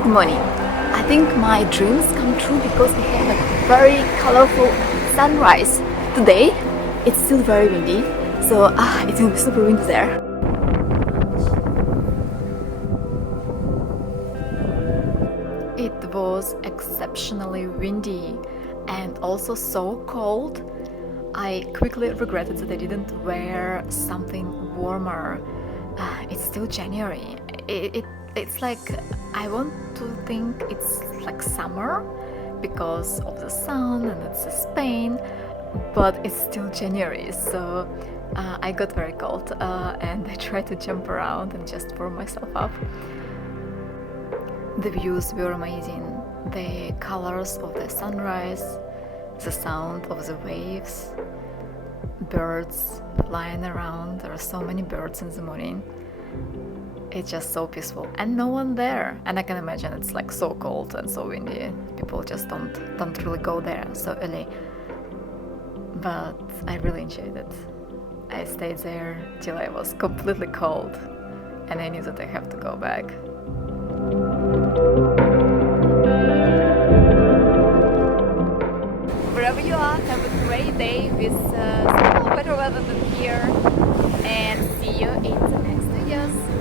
Good morning. I think my dreams come true because we have a very colorful sunrise. Today, it's still very windy, so it's gonna be super windy there. It was exceptionally windy and also so cold. I quickly regretted that I didn't wear something warmer. It's still January. It's like I want to think it's like summer because of the sun and it's Spain, but it's still January, so I got very cold and I tried to jump around and just warm myself up. The views were amazing. The colors of the sunrise, the sound of the waves, birds flying around. There are so many birds in the morning. It's just so peaceful and no one there. And I can imagine it's like so cold and so windy. People just don't really go there so early. But I really enjoyed it. I stayed there till I was completely cold and I knew that I have to go back. Wherever you are, have a great day with some better weather than here, and see you in the next videos.